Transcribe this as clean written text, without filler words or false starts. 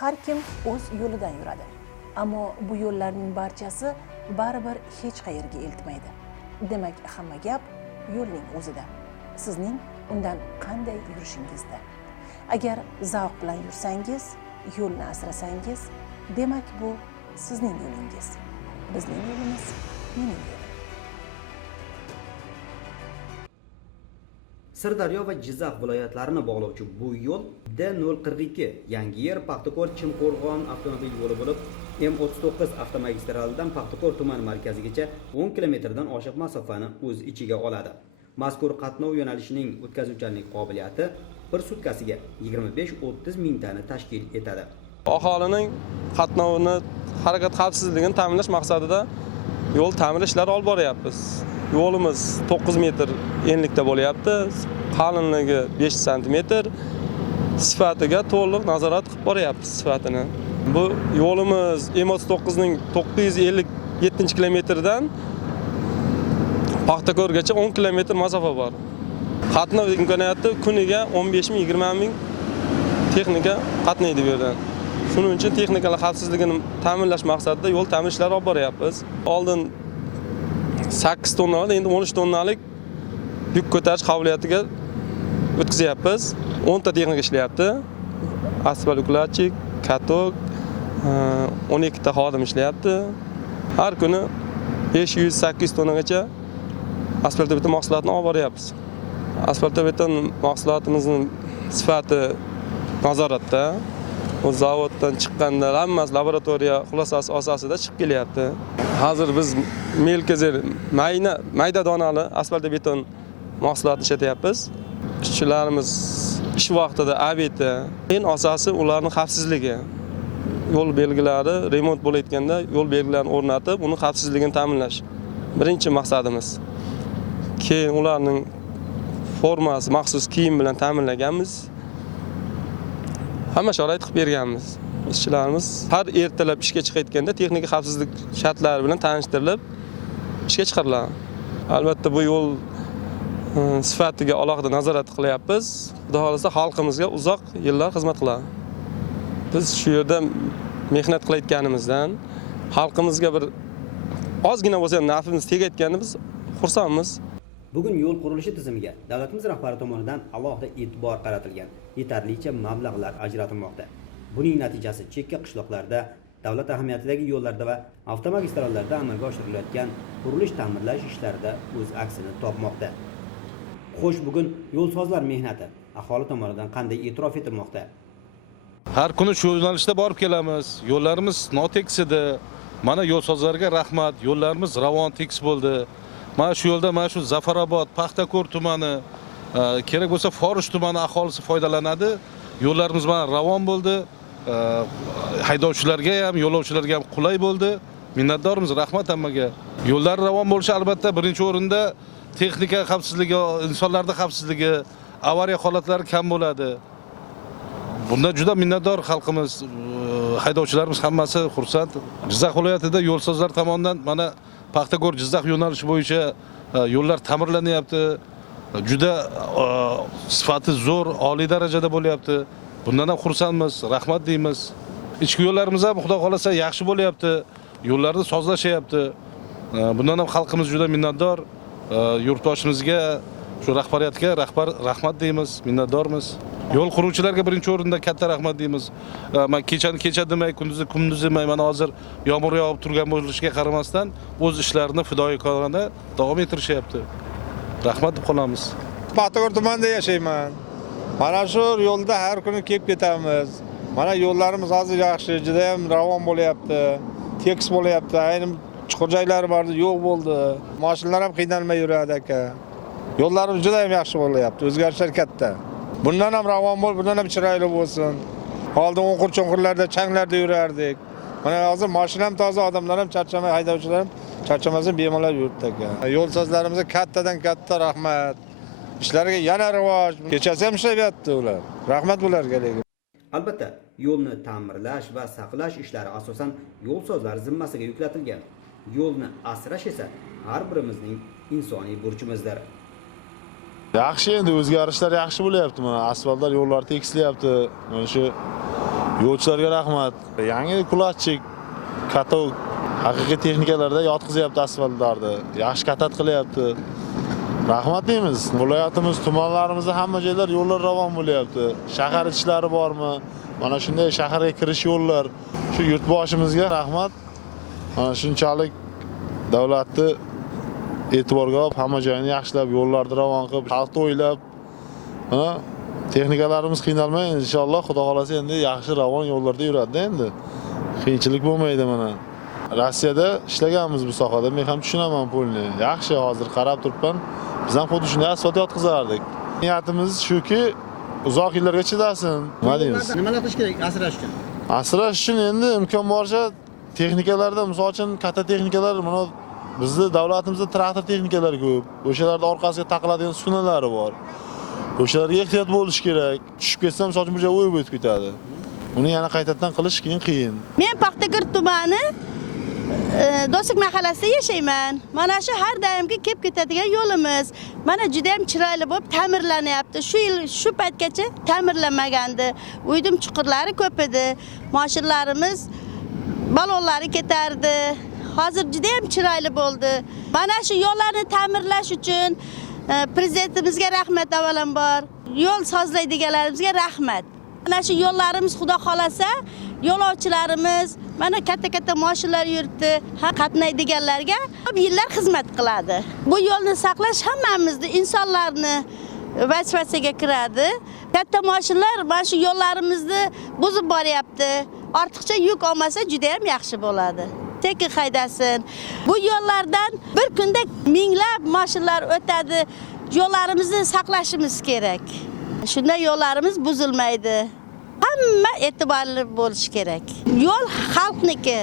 har kim o'z yo'lidan yuradi. Ammo bu yo'llarning barchasi baribir hech qayerga eltmaydi. Demak, hamma gap yo'lning o'zida. Sizning undan qanday yurishingizda. Agar zavq bilan yursangiz, yo'lni asrasangiz, demak bu sizning yo'lingiz. Bizning yo'limiz mening yo'lim. Sirdaryo va Jizzax viloyatlarini bog'lovchi bu yo'l D042 Yangiyer Paxtakor Chimqo'rg'on avtomobil yo'li bo'lib, M39 avtomagistralidan Paxtakor tumani markazigacha 10 kilometrdan oshiq masofani o'z ichiga oladi. Mazkur qatnov yo'nalishining o'tkazuvchanlik qobiliyati bir sutkasiga 25-30 mingtani tashkil etadi. Aholining qatnovini, harakat xavfsizligini ta'minlash maqsadida yo'l ta'mirlash ishlari olib boryapmiz. Yo'limiz 9 metr enlikda bo'lyapti, qalinligi 5 sm, sifatiga to'liq nazorat qilib boryapmiz sifatini. Bu yo'limiz M39 ning 957-kilometrdan Paxtakorgacha 10 kilometr masofa bor. Qatnov imkoniyati kuniga 15 ming 20 ming texnika qatnaydi bu yerdan. Shuning uchun texnikalar xavfsizligini ta'minlash maqsadida yo'l ta'mirlash ishlari olib boryapmiz. Oldin 8 tonnalik, endi 13 tonnalik yuk ko'tarish qobiliyatiga o'tkazyapmiz. 10 ta texnika ishlayapti. Asfaltuklatchik, katok, 12 ta xodim ishlayapti. Har kuni 500-800 tonnagacha asfaltobeton mahsulotini olib boryapmiz. Asfaltobeton mahsulotimizning sifati nazoratda. O zavoddan chiqqanda hammasi laboratoriya xulosasi asosida chiqib kelyapti. Hozir biz melkazer mayda donali asfaltobeton mahsulotini ishlatyapmiz. Ishchilarimiz ish vaqtida obedda. Eng asosiy ularning xavfsizligi. Yo'l belgilari remont bo'layotganda yo'l belgilarini o'rnatib, uning xavfsizligini ta'minlash birinchi maqsadimiz. Keyin ularning formasi maxsus kiyim bilan ta'minlaganmiz. Hamma sharoit qilib berganmiz. Ishchilarimiz har ertalab ishga chiqayotganda texnika xavfsizlik shartlari bilan tanishtirilib ishga chiqariladi. Albatta bu yo'l sifatiga alohida nazorat qilyapmiz. Xudo xolasa xalqimizga uzoq yillar xizmat qiladi. Biz shu yerda mehnat qilayotganimizdan xalqimizga bir ozgina bo'lsa ham nafimiz tegayotganimiz xursandmiz. Bugun yo'l qurilishi tizimiga davlatimiz rahbari tomonidan alohida e'tibor qaratilgan, yetarlicha mablag'lar ajratilmoqda. Buning natijasi chekka qishloqlarda, davlat ahamiyatidagi yo'llarda va avtomagistrallarda amalga oshirilayotgan qurilish ta'mirlash ishlarida o'z aksini topmoqda. Xo'sh, bugun yo'lsozlar mehnati aholi tomonidan qanday e'tirof etilmoqda? Har kuni shu yo'nalishda borib kelamiz. Yo'llarimiz notekis edi. Mana yo'lsozlarga rahmat. Yo'llarimiz ravon tekis bo'ldi. Mana shu yo'lda mana shu Zafarobod, Paxtakor tumani, kerak bo'lsa Forish tumani aholisi foydalanadi. Yo'llarimiz mana ravon bo'ldi. Haydovchilarga ham, yo'lovchilarga ham qulay bo'ldi. Minnatdormiz, rahmat hammaga. Yo'llar ravon bo'lishi albatta birinchi o'rinda texnika xavfsizligi, insonlarning xavfsizligi, avariya holatlari kam bo'ladi. Bundan juda minnatdor xalqimiz, haydovchilarimiz hammasi xursand. Jizzax viloyatida yo'lsozlar tomonidan mana Paxtakor Jizzax yo'nalishi bo'yicha yo'llar ta'mirlanyapti. Juda sifati zo'r, oliy darajada bo'lyapti. Bundan ham xursandmiz, rahmat deymiz. Ichki yo'llarimiz ham xudo xolasa yaxshi bo'lyapti. Yo'llarni sozlashyapti. Bundan ham xalqimiz juda minnatdor. Yurtdoshimizga, shu rahbariyatga rahmat deymiz, minnatdormiz. Yo'l quruvchilarga birinchi o'rinda katta rahmat deymiz. Men kecha demay, kunduz demay, mana hozir yomg'ir yog'ib turgan bo'lishiga qaramasdan o'z ishlarini fidoyikorona davom ettirishyapti. Rahmat deb qolamiz. Paxtakor tumanida yashayman. Mana shu yo'lda har kuni kelib ketamiz. Mana yo'llarimiz hozir yaxshi, juda ham ravon bo'lyapti. Tekis bo'lyapti. Ayrim chuqur joylari bor, yo'q bo'ldi. Mashinalar ham qiynalmay yuradi aka. Yo'llarimiz juda ham yaxshi bo'lyapti. O'zgarishlar katta. Bundan ham ravon bo'l, bundan ham chiroyli bo'lsin. Oldin o'nqir-cho'nqirlarda, changlarda yurardik. Mana hozir mashina ham toza, odamlar ham charchamay, haydovchilar ham charchamasin bemalol yuribdi aka. Yo'lsozlarimizga kattadan katta rahmat. Ishlariga yana rivoj. Kechasi ham ishlayapti ular. Rahmat ularga. Albatta, yo'lni ta'mirlash va saqlash ishlari asosan yo'lsozlar zimmasiga yuklatilgan. Yo'lni asrash esa har birimizning insoniy burchimizdir. Yaxshi, endi o'zgarishlar yaxshi bo'lyapti. Mana asfaltlar, yo'llar tekislayapti. Mana shu Yo'lchilarga rahmat. Yangi kulachik, katok haqiqiy texnikalarda yotqizyapti asfaltlarni. Yaxshi katat qilyapti. Rahmat deymiz. Viloyatimiz, tumanlarimizda hamma joylar yo'llar ravon bo'lyapti. Shahar ichlari bormi? Mana shunday shaharga kirish yo'llar. Shu yurtboshimizga rahmat. Mana shunchalik davlatni e'tiborga olib, hamma joyini yaxshilab, yo'llarni ravon qilib, xalqni o'ylab, texnikalarimiz qiynalmay, inshaalloh Xudo xolasa endi yaxshi ravon yo'llarda yuradi endi. Qiyinchilik bo'lmaydi mana. Rossiyada ishlaganmiz bu sohada, men ham tushunaman pulni. Yaxshi, hozir qarab turibman. Biz ham xuddi shunday asfalt yotqizardik. Niyatimiz shuki, uzoq yillarga chidasin. Nima deymiz? Nimalar qilish kerak asrash uchun? Asrash uchun endi imkon boricha texnikalarda, misol uchun katta texnikalar, mana bizning davlatimizda traktor texnikalari ko'p. O'shalarda orqasiga taqiladigan sunalari bor. O'shalarga ehtiyot bo'lish kerak. Tushib ketsam, misol uchun bu joy o'yib o'tib ketadi. Uni yana qaytadan qilish qiyin. Men Paxtakor tumani Do'stlik mahallasida yashayman. Mana shu har doimgi kelib ketadigan yo'limiz. Mana juda ham chiroyli bo'lib ta'mirlanyapti. Shu yil shu paytgacha ta'mirlanmagandi. Uydim chuqurlari ko'p edi. Mashinalarimiz balonlari ketardi. Hozir juda ham chiroyli bo'ldi. Mana shu yo'llarni ta'mirlash uchun prezidentimizga rahmat avvalambor. Yo'l sozlaydiganlarimizga rahmat. Mana shu yo'llarimiz Xudo xolasa, yo'lovchilarimiz mana katta mashinalar yuribdi, qatnaydiganlarga ko'p yillar xizmat qiladi. Bu yo'lni saqlash hammamizni insonlarni vazifasiga kiradi. Katta mashinalar mana shu yo'llarimizni buzib boryapti. Ortiqcha yuk olmasa juda ham yaxshi bo'ladi. Tekin haydasin. Bu yo'llardan bir kunda minglab mashinalar o'tadi. Yo'llarimizni saqlashimiz kerak. Shunda yo'llarimiz buzilmaydi. Hamma e'tiborli bo'lish kerak. Yo'l xalqniki.